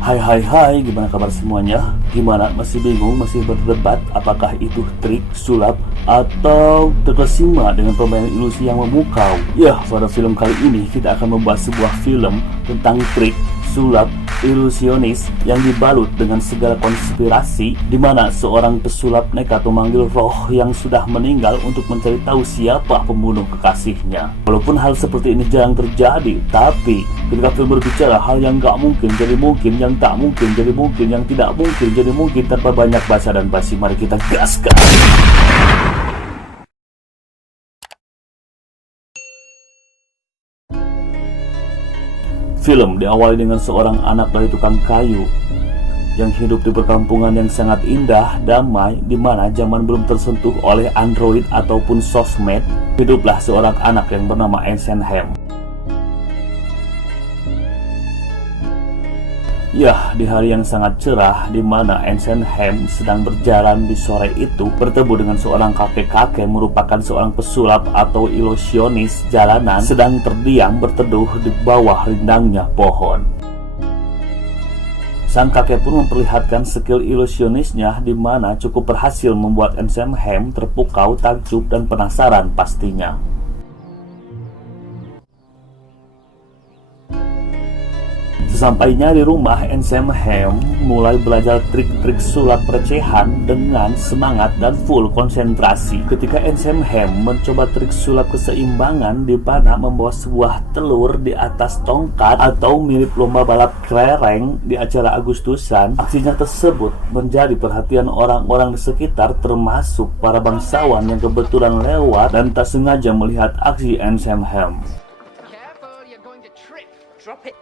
Hai, gimana kabar semuanya? Gimana? Masih bingung, masih berdebat apakah itu trik, sulap, atau terkesima dengan permainan ilusi yang memukau? Ya, pada film kali ini kita akan membahas sebuah film tentang trik, sulap, ilusionis yang dibalut dengan segala konspirasi, di mana seorang pesulap nekat memanggil roh yang sudah meninggal untuk mencari tahu siapa pembunuh kekasihnya. Walaupun hal seperti ini jarang terjadi, tapi ketika film berbicara hal yang gak mungkin jadi mungkin, yang tak mungkin jadi mungkin, yang tidak mungkin jadi mungkin, tanpa banyak basa dan basi, mari kita gaskan. Film diawali dengan seorang anak dari tukang kayu yang hidup di perkampungan yang sangat indah, damai, di mana zaman belum tersentuh oleh Android ataupun sosmed. Hiduplah seorang anak yang bernama Eisenheim. Ya, di hari yang sangat cerah, di mana Eisenheim sedang berjalan di sore itu, bertemu dengan seorang kakek-kakek merupakan seorang pesulap atau ilusionis jalanan sedang terdiam berteduh di bawah rindangnya pohon. Sang kakek pun memperlihatkan skill ilusionisnya, di mana cukup berhasil membuat Eisenheim terpukau, takjub, dan penasaran pastinya. Sesampainya di rumah, Eisenheim mulai belajar trik-trik sulap recehan dengan semangat dan full konsentrasi. Ketika Eisenheim mencoba trik sulap keseimbangan, di mana membawa sebuah telur di atas tongkat atau mirip lomba balap kelereng di acara Agustusan, aksinya tersebut menjadi perhatian orang-orang di sekitar, termasuk para bangsawan yang kebetulan lewat dan tak sengaja melihat aksi Eisenheim.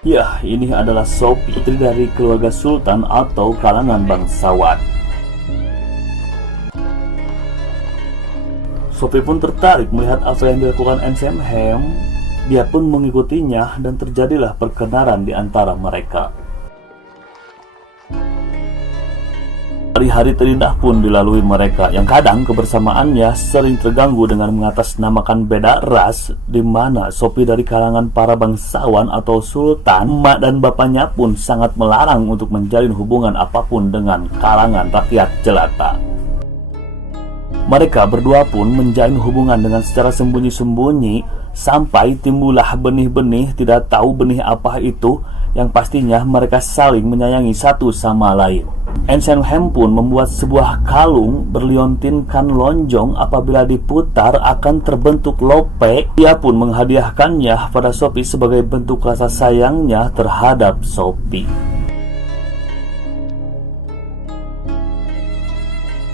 Ya, ini adalah Sophie, putri dari keluarga sultan atau kalangan bangsawan. Sophie pun tertarik melihat apa yang dilakukan Eisenheim. Dia pun mengikutinya dan terjadilah perkenaran di antara mereka. Hari-hari terindah pun dilalui mereka, yang kadang kebersamaannya sering terganggu dengan mengatasnamakan beda ras, di mana Sophie dari kalangan para bangsawan atau sultan, emak dan bapaknya pun sangat melarang untuk menjalin hubungan apapun dengan kalangan rakyat jelata. Mereka berdua pun menjalin hubungan dengan secara sembunyi-sembunyi, sampai timbullah benih-benih, tidak tahu benih apa itu, yang pastinya mereka saling menyayangi satu sama lain. Eisenheim pun membuat sebuah kalung berliontinkan lonjong, apabila diputar akan terbentuk lope. Dia pun menghadiahkannya pada Sophie sebagai bentuk rasa sayangnya terhadap Sophie.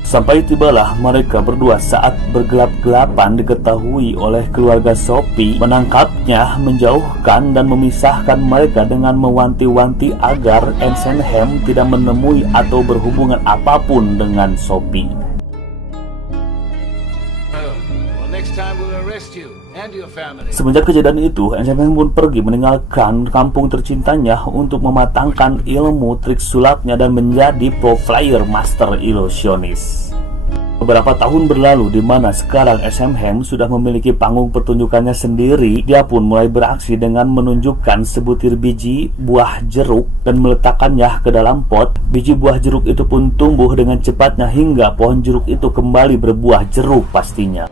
Sampai tibalah mereka berdua saat bergelap-gelapan diketahui oleh keluarga Sophie, menangkapnya, menjauhkan dan memisahkan mereka dengan mewanti-wanti agar Eisenheim tidak menemui atau berhubungan apapun dengan Sophie. Semenjak kejadian itu, Eisenheim pun pergi meninggalkan kampung tercintanya untuk mematangkan ilmu trik sulapnya dan menjadi pro player master ilusionis. Beberapa tahun berlalu, di mana sekarang Eisenheim sudah memiliki panggung pertunjukannya sendiri. Dia pun mulai beraksi dengan menunjukkan sebutir biji buah jeruk dan meletakkannya ke dalam pot. Biji buah jeruk itu pun tumbuh dengan cepatnya hingga pohon jeruk itu kembali berbuah jeruk pastinya.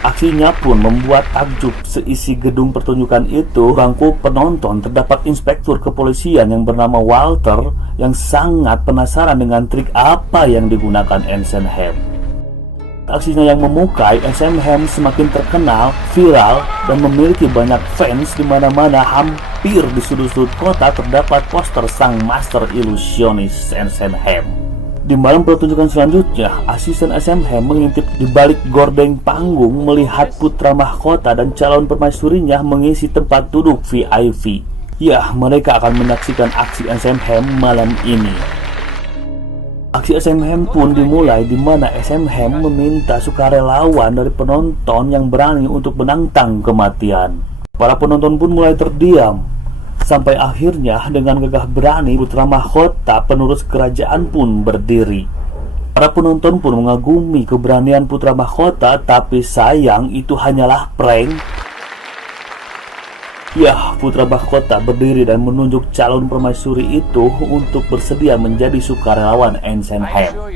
Aksinya pun membuat takjub seisi gedung pertunjukan itu. Bangku penonton terdapat inspektur kepolisian yang bernama Walter yang sangat penasaran dengan trik apa yang digunakan Eisenheim. Aksinya yang memukai, Eisenheim semakin terkenal, viral, dan memiliki banyak fans di mana-mana. Hampir di sudut-sudut kota terdapat poster sang master ilusionis Eisenheim. Di malam pertunjukan selanjutnya, asisten Eisenheim mengintip di balik gordeng panggung melihat putra mahkota dan calon permaisurinya mengisi tempat duduk VIP. Ya, mereka akan menyaksikan aksi Eisenheim malam ini. Aksi Eisenheim pun dimulai, di mana Eisenheim meminta sukarelawan dari penonton yang berani untuk menantang kematian. Para penonton pun mulai terdiam. Sampai akhirnya dengan gagah berani putra mahkota penerus kerajaan pun berdiri. Para penonton pun mengagumi keberanian putra mahkota, tapi sayang itu hanyalah prank. Ya, putra mahkota berdiri dan menunjuk calon permaisuri itu untuk bersedia menjadi sukarelawan Ensign Ham.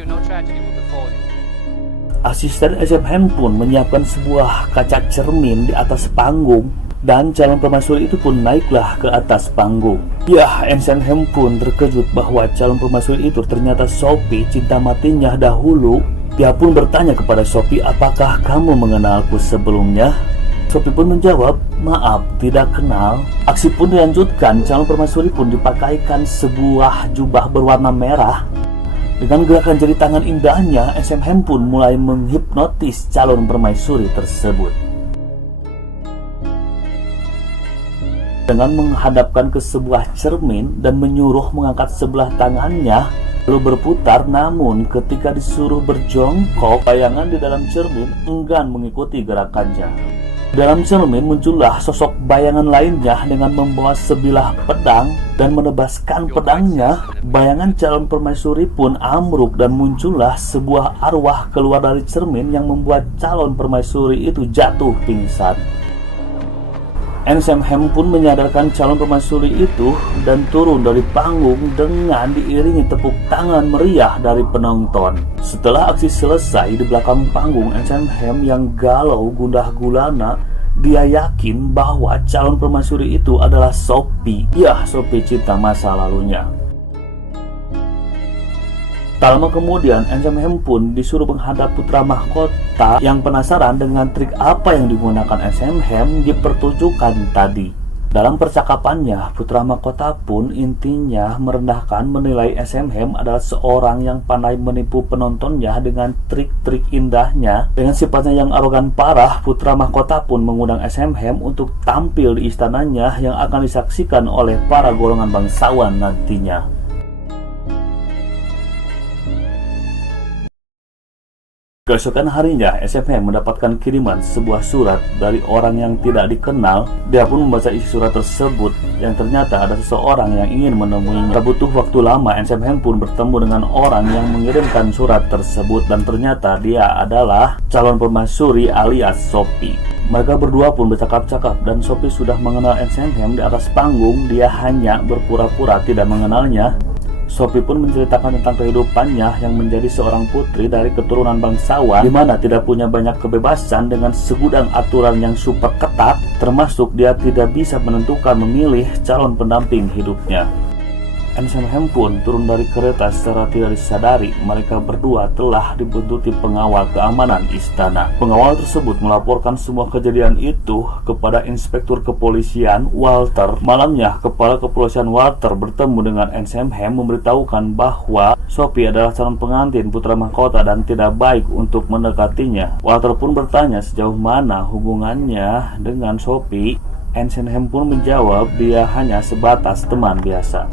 Asisten Ensign Ham pun menyiapkan sebuah kaca cermin di atas panggung, dan calon permaisuri itu pun naiklah ke atas panggung. Ya, Ensign Ham pun terkejut bahwa calon permaisuri itu ternyata Sophie, cinta matinya dahulu. Dia pun bertanya kepada Sophie, apakah kamu mengenalku sebelumnya? Sophie pun menjawab, maaf, tidak kenal. Aksi pun dilanjutkan, calon permaisuri pun dipakaikan sebuah jubah berwarna merah. Dengan gerakan jari tangan indahnya, Ensign Ham pun mulai menghipnotis calon permaisuri tersebut. Dengan menghadapkan ke sebuah cermin dan menyuruh mengangkat sebelah tangannya, lalu berputar, namun ketika disuruh berjongkok, bayangan di dalam cermin enggan mengikuti gerakannya. Dalam cermin muncullah sosok bayangan lainnya dengan membawa sebilah pedang dan menebaskan pedangnya. Bayangan calon permaisuri pun ambruk dan muncullah sebuah arwah keluar dari cermin yang membuat calon permaisuri itu jatuh pingsan. Ensign Ham pun menyadarkan calon permaisuri itu dan turun dari panggung dengan diiringi tepuk tangan meriah dari penonton. Setelah aksi selesai, di belakang panggung Ensign Ham yang galau gundah gulana, dia yakin bahwa calon permaisuri itu adalah Sophie. Ya, Sophie cinta masa lalunya. Tak lama kemudian, Ensign Ham pun disuruh menghadap putra mahkota yang penasaran dengan trik apa yang digunakan Ensign Ham di pertunjukan tadi. Dalam percakapannya, putra mahkota pun intinya merendahkan menilai Ensign Ham adalah seorang yang pandai menipu penontonnya dengan trik-trik indahnya. Dengan sifatnya yang arogan parah, putra mahkota pun mengundang Ensign Ham untuk tampil di istananya yang akan disaksikan oleh para golongan bangsawan nantinya. Keesokan harinya, Ensign Ham mendapatkan kiriman sebuah surat dari orang yang tidak dikenal. Dia pun membaca isi surat tersebut yang ternyata ada seseorang yang ingin menemuinya. Tak butuh waktu lama, Ensign Ham pun bertemu dengan orang yang mengirimkan surat tersebut dan ternyata dia adalah calon permaisuri alias Sophie. Mereka berdua pun bercakap-cakap dan Sophie sudah mengenal Ensign Ham di atas panggung. Dia hanya berpura-pura tidak mengenalnya. Sophie pun menceritakan tentang kehidupannya yang menjadi seorang putri dari keturunan bangsawan, di mana tidak punya banyak kebebasan dengan segudang aturan yang super ketat, termasuk dia tidak bisa menentukan memilih calon pendamping hidupnya. Ensign Ham pun turun dari kereta secara tidak disadari. Mereka berdua telah dibuntuti pengawal keamanan istana. Pengawal tersebut melaporkan semua kejadian itu kepada Inspektur Kepolisian Walter. Malamnya, Kepala Kepolisian Walter bertemu dengan Ensign Ham memberitahukan bahwa Sophie adalah calon pengantin putra mahkota dan tidak baik untuk mendekatinya. Walter pun bertanya sejauh mana hubungannya dengan Sophie. Ensign Ham pun menjawab dia hanya sebatas teman biasa.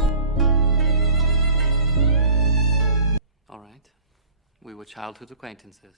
Childhood acquaintances.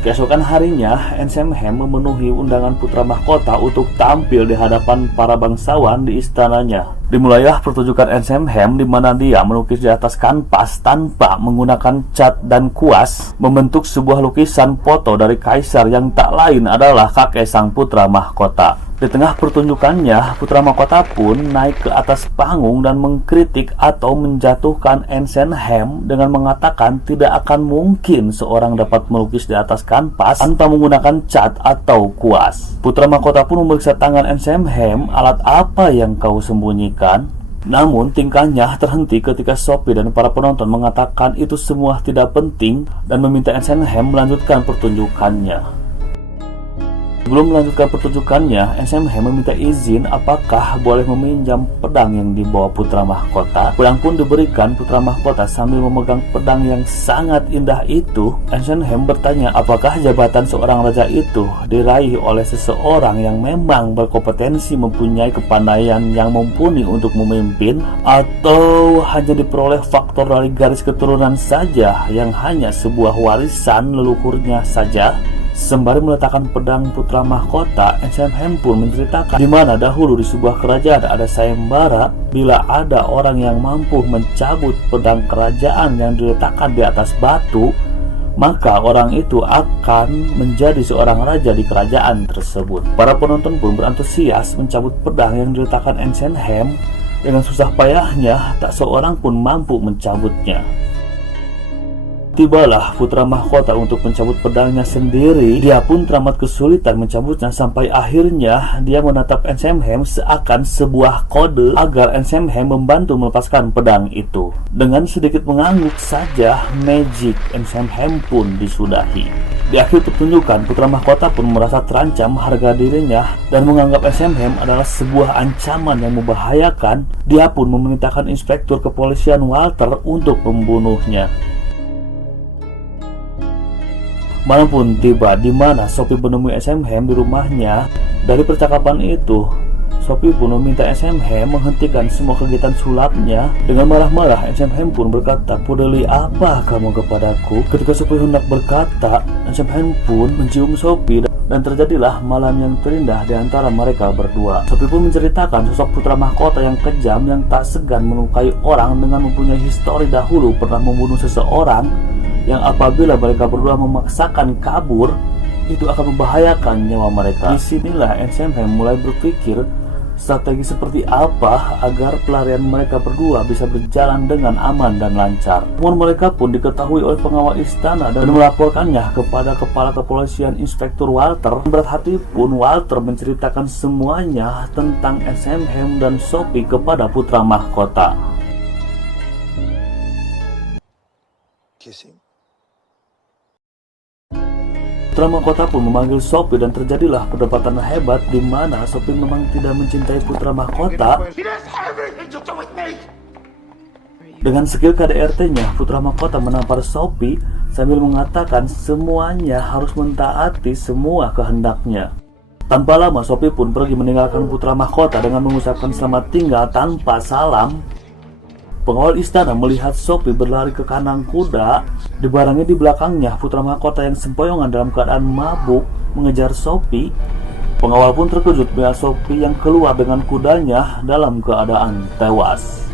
Keesokan harinya, Ensign Ham memenuhi undangan putra mahkota untuk tampil di hadapan para bangsawan di istananya. Dimulailah pertunjukan Ensign Ham di mana dia melukis di atas kanvas tanpa menggunakan cat dan kuas, membentuk sebuah lukisan foto dari kaisar yang tak lain adalah kakek sang putra mahkota. Di tengah pertunjukannya, putra mahkota pun naik ke atas panggung dan mengkritik atau menjatuhkan Ensign Ham dengan mengatakan tidak akan mungkin seorang dapat melukis di atas kanvas tanpa menggunakan cat atau kuas. Putra mahkota pun memeriksa tangan Ensign Ham, alat apa yang kau sembunyikan? Namun tingkahnya terhenti ketika Sophie dan para penonton mengatakan itu semua tidak penting dan meminta Ensign Ham melanjutkan pertunjukannya. Sebelum melanjutkan pertunjukannya, Ensign Ham meminta izin apakah boleh meminjam pedang yang dibawa putra mahkota. Pedang pun diberikan putra mahkota sambil memegang pedang yang sangat indah itu. Ensign Ham bertanya apakah jabatan seorang raja itu diraih oleh seseorang yang memang berkompetensi, mempunyai kepandaian yang mumpuni untuk memimpin, atau hanya diperoleh faktor dari garis keturunan saja yang hanya sebuah warisan leluhurnya saja. Sembari meletakkan pedang putra mahkota, Ensign Ham pun menceritakan di mana dahulu di sebuah kerajaan ada sayembara. Bila ada orang yang mampu mencabut pedang kerajaan yang diletakkan di atas batu, maka orang itu akan menjadi seorang raja di kerajaan tersebut. Para penonton pun berantusias mencabut pedang yang diletakkan Ensenhem. Dengan susah payahnya, tak seorang pun mampu mencabutnya. Tibalah putra mahkota untuk mencabut pedangnya sendiri. Dia pun teramat kesulitan mencabutnya sampai akhirnya dia menatap Ensenhem seakan sebuah kode agar Ensenhem membantu melepaskan pedang itu. Dengan sedikit mengangguk saja, magic Ensenhem pun disudahi. Di akhir pertunjukan, putra mahkota pun merasa terancam harga dirinya dan menganggap Ensenhem adalah sebuah ancaman yang membahayakan. Dia pun memerintahkan inspektur kepolisian Walter untuk membunuhnya. Malam pun tiba di mana Sophie menemui Ensenhem di rumahnya. Dari percakapan itu, Sophie pun meminta Ensenhem menghentikan semua kegiatan sulapnya. Dengan marah-marah, Ensenhem pun berkata, "Peduli apa kamu kepadaku?" Ketika Sophie hendak berkata, Ensenhem pun mencium Sophie dan terjadilah malam yang terindah di antara mereka berdua. Sophie pun menceritakan sosok putra mahkota yang kejam yang tak segan melukai orang dengan mempunyai histori dahulu pernah membunuh seseorang, yang apabila mereka berdua memaksakan kabur, itu akan membahayakan nyawa mereka. Disinilah Ensenhem mulai berpikir strategi seperti apa agar pelarian mereka berdua bisa berjalan dengan aman dan lancar. Namun mereka pun diketahui oleh pengawal istana dan melaporkannya kepada kepala kepolisian Inspektur Walter. Berat hati pun Walter menceritakan semuanya tentang Ensenhem dan Sophie kepada putra mahkota. Kissing. Putra mahkota pun memanggil Sophie dan terjadilah perdebatan hebat di mana Sophie memang tidak mencintai putra mahkota. Dengan skill KDRT-nya, putra mahkota menampar Sophie sambil mengatakan semuanya harus mentaati semua kehendaknya. Tanpa lama Sophie pun pergi meninggalkan putra mahkota dengan mengucapkan selamat tinggal tanpa salam. Pengawal istana melihat Sophie berlari ke kandang kuda. Dibarengi di belakangnya putra mahkota yang sempoyongan dalam keadaan mabuk mengejar Sophie. Pengawal pun terkejut melihat Sophie yang keluar dengan kudanya dalam keadaan tewas.